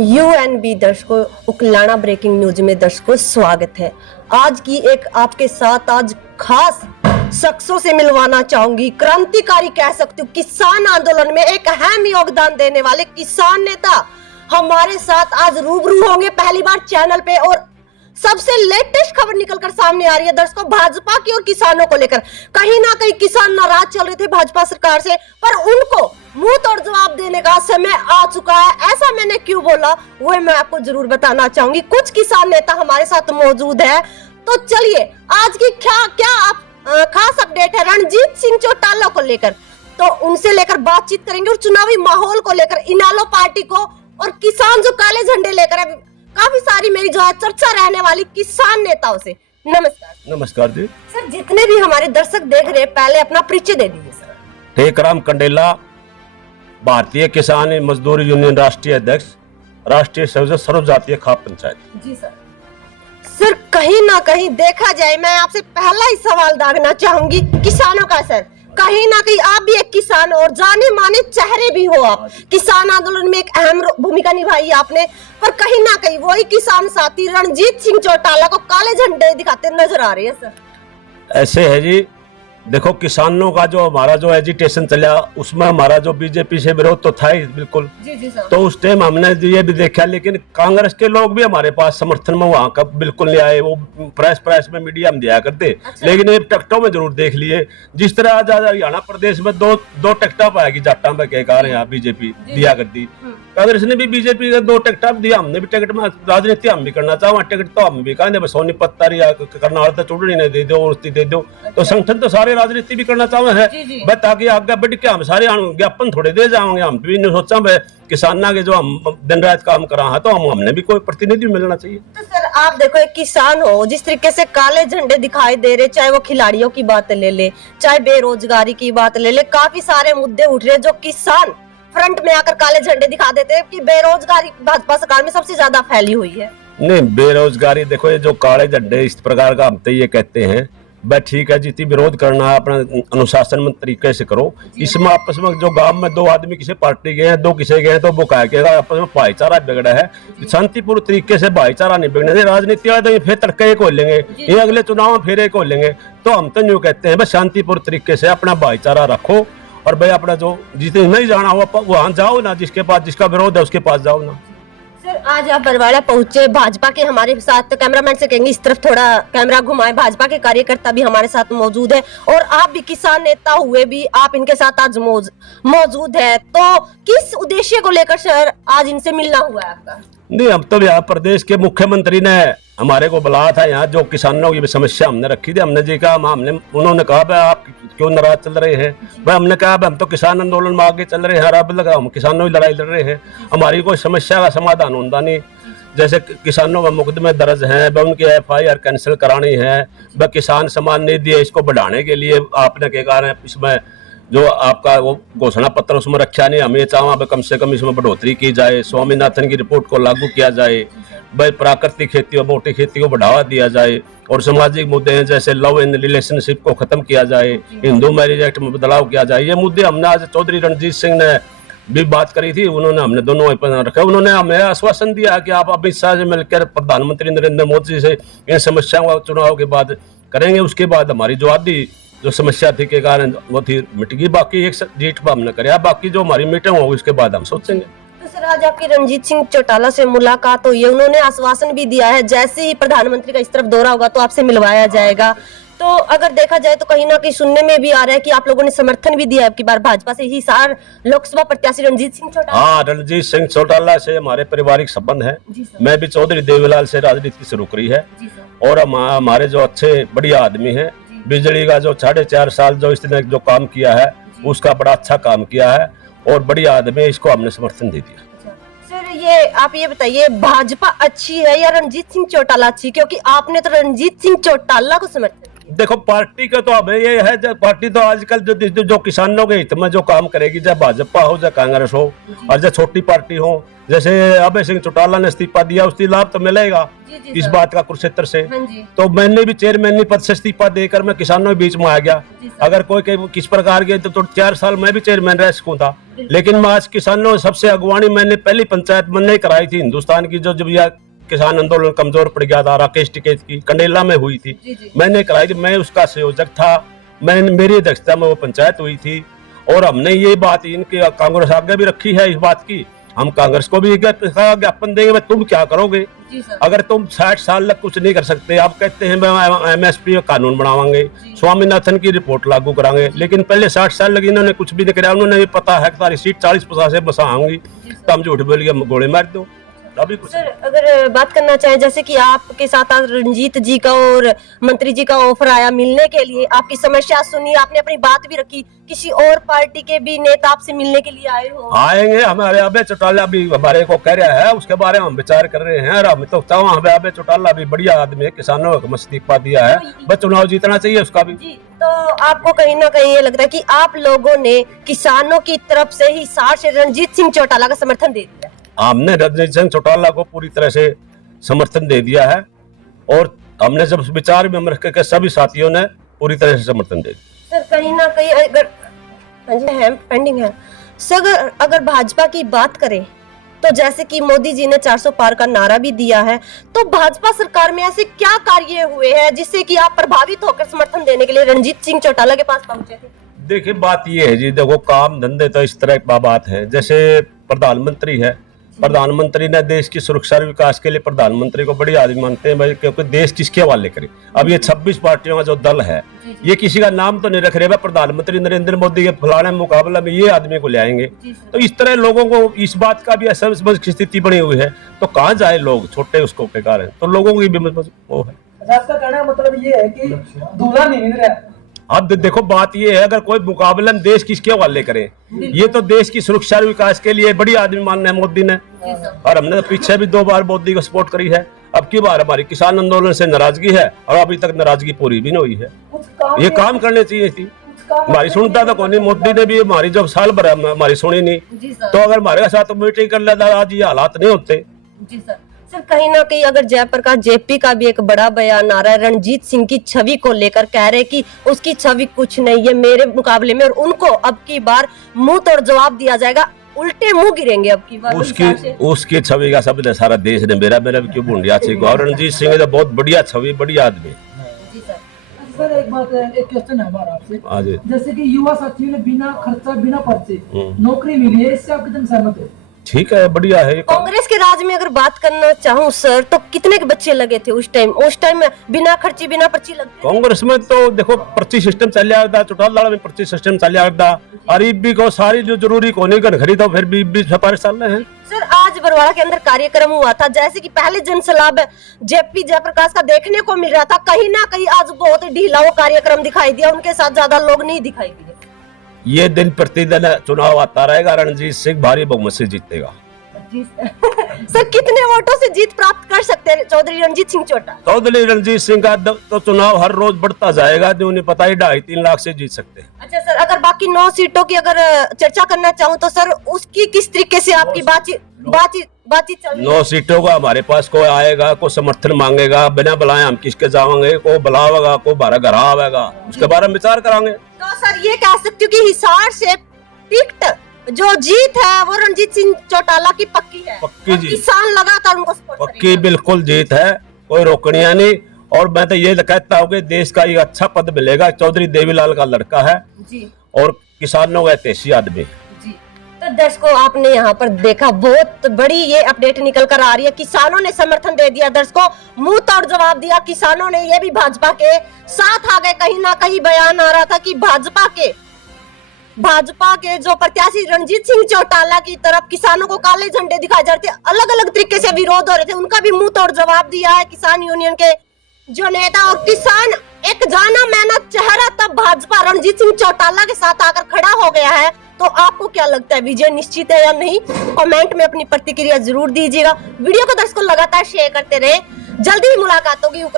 UNB दर्शकों, Uklana breaking news में दर्शकों स्वागत है। आज की एक आपके साथ आज खास शख्सों से मिलवाना चाहूंगी। क्रांतिकारी कह सकती हूँ, किसान आंदोलन में एक अहम योगदान देने वाले किसान नेता हमारे साथ आज रूबरू होंगे पहली बार चैनल पे। और सबसे लेटेस्ट खबर निकलकर सामने आ रही है दर्शकों, भाजपा की और किसानों को लेकर। कहीं ना कहीं किसान नाराज चल रहे थे भाजपा सरकार से, पर उनको मुंह तोड़ जवाब देने का समय आ चुका है। ऐसा मैंने क्यों बोला वो मैं आपको जरूर बताना चाहूंगी। कुछ किसान नेता हमारे साथ मौजूद है, तो चलिए आज की क्या आप खास अपडेट है रणजीत सिंह चौटाला को लेकर, तो उनसे लेकर बातचीत करेंगे। और चुनावी माहौल को लेकर इनालो पार्टी को और किसान जो काले झंडे लेकर है, काफी सारी मेरी जो है चर्चा रहने वाली किसान नेताओं से। नमस्कार। नमस्कार जी। सर, जितने भी हमारे दर्शक देख रहे हैं, पहले अपना परिचय दे दीजिए सर। टेकराम कंडेला, भारतीय किसान मजदूर यूनियन राष्ट्रीय अध्यक्ष, राष्ट्रीय संयोजक सर्व जातीय खाप पंचायत। जी सर। सर, कहीं ना कहीं देखा जाए, मैं आपसे पहला ही सवाल दागना चाहूंगी किसानों का। सर, कहीं ना कहीं आप भी एक किसान और जाने माने चेहरे भी हो। आप किसान आंदोलन में एक अहम भूमिका निभाई है आपने, पर कहीं ना कहीं वही किसान साथी रणजीत सिंह चौटाला को काले झंडे दिखाते नजर आ रहे हैं। सर, ऐसे है जी, देखो किसानों का जो हमारा जो एजिटेशन चला, उसमें हमारा जो बीजेपी से विरोध तो था ही बिल्कुल। जी सर। तो उस टाइम हमने ये भी देखा, लेकिन कांग्रेस के लोग भी हमारे पास समर्थन में वहां का बिल्कुल नहीं आए। वो प्रेस में मीडिया में दिया करते। अच्छा। लेकिन ये टिकटों में जरूर देख लिए। जिस तरह आज हरियाणा प्रदेश में दो टिकटा पाएगी जाटा में कह रहे हैं बीजेपी दिया करती, कांग्रेस ने भी बीजेपी का 2 टिकट दिया। हमने भी टिकट में राजनीति हम भी करना चाहो, टिकट तो हम भी कहने सोनीपत करनाल तो चुड़नी ने दे दो, दे दो। तो संगठन तो सारे राजनीति भी करना चाहे है, ताकि आगे बढ़ के हम सारे ज्ञापन थोड़े दे जाएंगे। हम भी नहीं सोचा किसाना के जो हम दिन रात काम करा है, तो हमने भी कोई प्रतिनिधि मिलना चाहिए। तो सर, आप देखो एक किसान हो, जिस तरीके से काले झंडे दिखाई दे रहे, चाहे वो खिलाड़ियों की बात ले ले, चाहे बेरोजगारी की बात ले ले, काफी सारे मुद्दे उठ रहे जो किसान फ्रंट में आकर काले झंडे दिखा देते हैं कि बेरोजगारी भाजपा सरकार में सबसे ज्यादा फैली हुई है। नहीं, बेरोजगारी देखो, ये जो काले झंडे इस प्रकार का हम तो ये कहते हैं, भाई ठीक है, जितनी विरोध करना है अपना अनुशासन में तरीके से करो। इसमें आपस में जो गांव में 2 आदमी किसी पार्टी गए हैं, 2 किसे गए हैं, तो वो कह के आपस में भाईचारा बिगड़ा है। शांतिपूर्ण तरीके से भाईचारा नहीं बिगड़ने, राजनीति वाले तो ये फिर तड़के खोल लेंगे, ये अगले चुनाव में फिर खोल लेंगे। तो हम तो यूँ कहते हैं, बस शांतिपूर्ण तरीके से अपना भाईचारा रखो, और भाई अपना जो जिसे नहीं जाना हो वहां जाओ ना, जिसके पास जिसका विरोध है उसके पास जाओ ना। सर, आज आप बरवाड़ा पहुंचे, भाजपा के हमारे साथ, तो कैमरामैन से कहेंगे इस तरफ थोड़ा कैमरा घुमाए, भाजपा के कार्यकर्ता भी हमारे साथ मौजूद है, और आप भी किसान नेता हुए भी आप इनके साथ आज मौजूद है। तो किस उद्देश्य को लेकर सर आज इनसे मिलना हुआ है आपका? नहीं, हम तो यहाँ प्रदेश के मुख्यमंत्री ने हमारे को बुलाया था। यहाँ जो किसानों की समस्या हमने रखी थी, हमने जी कहा, उन्होंने कहा भाई आप क्यों नाराज चल रहे हैं। भाई हमने कहा हम तो किसान आंदोलन में आगे चल रहे हैं, अब लगा हम किसानों की लड़ाई लड़ रहे हैं, हमारी कोई समस्या का समाधान होता नहीं। जैसे किसानों में मुकदमे दर्ज हैं, वह उनकी FIR कैंसिल करानी है, वह किसान सम्मान निधि है, इसको बढ़ाने के लिए आपने क्या कहा है, इसमें जो आपका वो घोषणा पत्र उसमें रखा नहीं, हमें चाहा कम से कम इसमें बढ़ोतरी की जाए, स्वामीनाथन की रिपोर्ट को लागू किया जाए, भाई प्राकृतिक खेती और मोटी खेती को बढ़ावा दिया जाए, और सामाजिक मुद्दे हैं जैसे लव इन रिलेशनशिप को खत्म किया जाए, हिंदू मैरिज एक्ट में बदलाव किया जाए। ये मुद्दे हमने आज चौधरी रणजीत सिंह ने भी बात करी थी, उन्होंने हमने दोनों रखा। उन्होंने हमें आश्वासन दिया कि आप अमित शाह से मिलकर प्रधानमंत्री नरेंद्र मोदी से इन समस्याओं का चुनाव के बाद करेंगे। उसके बाद हमारी जो आदि जो समस्या थी के कारण वो थी मिट गई। बाकी एक जीत पर हमने करे, बाकी जो हमारी मीटिंग होगी उसके बाद हम सोचेंगे। तो सर, आज आपकी रणजीत सिंह चौटाला से मुलाकात हुई है, उन्होंने आश्वासन भी दिया है जैसे ही प्रधानमंत्री का इस तरफ दौरा होगा तो आपसे मिलवाया जाएगा। तो अगर देखा जाए तो कहीं ना कहीं सुनने में भी आ रहा है कि आप लोगों ने समर्थन भी दिया है आपकी बार भाजपा से, हिसार लोकसभा प्रत्याशी रणजीत सिंह चौटाला। हाँ, रणजीत सिंह चौटाला से हमारे पारिवारिक संबंध है। मैं भी चौधरी देवीलाल से राजनीति शुरू करी है, और हमारे जो अच्छे बढ़िया आदमी है, बिजली का जो 4.5 साल जो इसने जो काम किया है, उसका बड़ा अच्छा काम किया है, और बढ़िया आदमी, इसको हमने समर्थन दे दिया। सर, ये आप ये बताइए, भाजपा अच्छी है या रणजीत सिंह चौटाला अच्छी? क्योंकि आपने तो रणजीत सिंह चौटाला को समर्थन किया। देखो पार्टी का तो अब ये है, जो पार्टी तो आजकल जो किसानों के हित में जो काम करेगी, चाहे भाजपा हो चाहे कांग्रेस हो, और जो छोटी पार्टी हो, जैसे अभय सिंह चौटाला ने इस्तीफा दिया, उसकी लाभ तो मिलेगा इस बात का कुरुक्षेत्र से। तो मैंने भी चेयरमैन पद से इस्तीफा देकर मैं किसानों के बीच में आ गया। अगर कोई किस प्रकार के तो 4 साल मैं भी चेयरमैन रह सकूं था, लेकिन मैं आज किसानों सबसे अगवानी मैंने पहली पंचायत मैंने कराई थी हिंदुस्तान की, जो जब यह किसान आंदोलन कमजोर पड़ गया था, राकेश टिकैत की कंडेला में हुई थी, मैंने कराई थी, मैं उसका संयोजक था, मेरी अध्यक्षता में वो पंचायत हुई थी। और हमने ये बात इनके कांग्रेस आगे भी रखी है इस बात की, हम कांग्रेस को भी ज्ञापन देंगे, तुम क्या करोगे अगर तुम 60 साल तक कुछ नहीं कर सकते। आप कहते हैं MSP कानून बनावांगे, स्वामीनाथन की रिपोर्ट लागू कराएंगे, लेकिन पहले 60 साल लगे इन्होंने कुछ भी नहीं कराया। उन्होंने पता है तारी सीट 40-50 से बसा आऊंगी, तो हम झूठ बोल के गोले मार दो। अभी कुछ सर अगर बात करना चाहें, जैसे कि आपके साथ आज रंजीत जी का और मंत्री जी का ऑफर आया मिलने के लिए, आपकी समस्या सुनी, आपने अपनी बात भी रखी, किसी और पार्टी के भी नेता आपसे मिलने के लिए आए हो? आएंगे, हमारे अभय चौटाला भी हमारे को कह रहा है, उसके बारे में हम विचार कर रहे हैं। हम तो अभय चौटाला भी बढ़िया आदमी है, किसानों को इस्तीफा दिया है, बस चुनाव जीतना चाहिए उसका भी। तो आपको कहीं ना कहीं ये लगता है कि आप लोगों ने किसानों की तरफ से ही साठ से रणजीत सिंह चौटाला का समर्थन दे दिया? हमने रणजीत सिंह चौटाला को पूरी तरह से समर्थन दे दिया है, और हमने जब विचार में रख के सभी साथियों ने पूरी तरह से समर्थन दे दिया। सर कहीं ना कहीं अगर पेंडिंग है सर, अगर भाजपा की बात करें तो जैसे कि मोदी जी ने 400 पार का नारा भी दिया है, तो भाजपा सरकार में ऐसे क्या कार्य हुए हैं जिससे कि आप प्रभावित होकर समर्थन देने के लिए रणजीत सिंह चौटाला के पास पहुंचे थे? देखिए बात ये है जी, देखो काम धंधे तो इस तरह की बात है, जैसे प्रधानमंत्री है, प्रधानमंत्री ने देश की सुरक्षा और विकास के लिए प्रधानमंत्री को बड़ी आदमी मानते हैं भाई, क्योंकि देश किसके हवाले करे। अब ये 26 पार्टियों का जो दल है, ये किसी का नाम तो नहीं रख रहे, प्रधानमंत्री नरेंद्र मोदी के फलाने मुकाबला में ये आदमी को ले आएंगे, तो इस तरह लोगों को इस बात का भी असमझ की स्थिति बनी हुई है, तो कहाँ जाए लोग छोटे उसको के कारण, तो लोगों की भी वो है। आपका कहना मतलब ये है कि दूल्हा नहीं मिल रहा है। अब देखो बात ये है, अगर कोई मुकाबलन देश किसके हवाले करे, ये तो देश की सुरक्षा और विकास के लिए बड़ी आदमी मानना है मोदी ने, और हमने तो पीछे भी 2 बार मोदी को सपोर्ट करी है। अब की बार हमारी किसान आंदोलन से नाराजगी है, और अभी तक नाराजगी पूरी भी नहीं हुई है। ये काम करने चाहिए थी, हमारी सुनता तो कौन नहीं, मोदी ने भी हमारी जब साल भर हमारी सुनी नहीं, तो अगर हमारे साथ मीटिंग कर लेता आज ये हालात नहीं होते। जी सर कहीं ना कहीं अगर जयप्रकाश जेपी का भी एक बड़ा बयान आ रहा है रणजीत सिंह की छवि को लेकर, कह रहे कि उसकी छवि कुछ नहीं है मेरे मुकाबले में, और उनको अब की बार मुंह तोड़ जवाब दिया जाएगा, उल्टे मुंह गिरेंगे अब की बार। उसकी छवि का सब सारा देश ने मेरा भी क्यों भूंडिया चाहिए, और रणजीत सिंह तो बहुत बढ़िया छवि, बढ़िया आदमी। सर एक बात है, एक क्वेश्चन है हमारा आपसे, जैसे कि युवा साथियों ने बिना खर्चा बिना पर्चे नौकरी मिली है, इससे आप कितने सहमत हो? ठीक है, बढ़िया है। कांग्रेस के राज में अगर बात करना चाहूँ सर, तो कितने के बच्चे लगे थे उस टाइम बिना खर्ची बिना पर्ची लगते? कांग्रेस में तो देखो पर्ची सिस्टम चल रहा, चौटाला में पर्ची सिस्टम चल रहा, गरीबी को सारी जो जरूरी कोने कर खरीदो, फिर भी सिफारिश चल रहे हैं। सर आज बरवाड़ा के अंदर कार्यक्रम हुआ था, जैसे कि पहले जनसलाब जेपी जयप्रकाश का देखने को मिल रहा था, कहीं ना कहीं आज बहुत ढीला वो कार्यक्रम दिखाई दिया, उनके साथ ज्यादा लोग नहीं दिखाई दिए। ये दिन प्रतिदिन चुनाव आता रहेगा, रणजीत सिंह भारी बहुमत से जीतेगा। सर कितने वोटों से जीत प्राप्त कर सकते हैं चौधरी रणजीत सिंह चौटाला? चौधरी रणजीत सिंह का तो चुनाव हर रोज बढ़ता जाएगा, जो उन्हें पता ही 2.5-3 लाख से जीत सकते हैं। अच्छा सर, अगर बाकी 9 सीटों की अगर चर्चा करना चाहूँ तो सर उसकी किस तरीके से आपकी बातचीत चल रही है? 9 सीटों का हमारे पास कोई आएगा, कोई समर्थन मांगेगा, बिना बुलाए हम किसके जाएंगे, कोई बुलावेगा, कोई बारह घर आवेगा, उसके बारे में विचार कराएंगे। तो सर ये कह सकते हो कि हिसार से टिकट जो जीत है वो रणजीत सिंह चौटाला की पक्की है? पक्की जीत, किसान लगातार उनको सपोर्ट करेंगे। पक्की बिल्कुल जीत है, कोई रोकनिया नहीं। और मैं तो ये कहता हूँ कि देश का ये अच्छा पद मिलेगा, चौधरी देवीलाल का लड़का है जी, और किसानों का ऐतिहासिक आदमी जी। तो दर्शकों आपने यहाँ पर देखा, बहुत बड़ी ये अपडेट निकल कर आ रही है, किसानों ने समर्थन दे दिया, दर्शकों मुंह तोड़ जवाब दिया, किसानों ने ये भी भाजपा के साथ आ गए। कहीं ना कहीं बयान आ रहा था कि भाजपा के जो प्रत्याशी रणजीत सिंह चौटाला की तरफ किसानों को काले झंडे दिखाए जा रहे थे, अलग अलग तरीके से विरोध हो रहे थे, उनका भी मुंह तोड़ जवाब दिया है किसान यूनियन के जो नेता। और किसान एक जाना माना चेहरा तब भाजपा रणजीत सिंह चौटाला के साथ आकर खड़ा हो गया है। तो आपको क्या लगता है, विजय निश्चित है या नहीं? कमेंट में अपनी प्रतिक्रिया जरूर दीजिएगा। वीडियो को दर्शकों लगातार शेयर करते रहे, जल्दी ही मुलाकात होगी।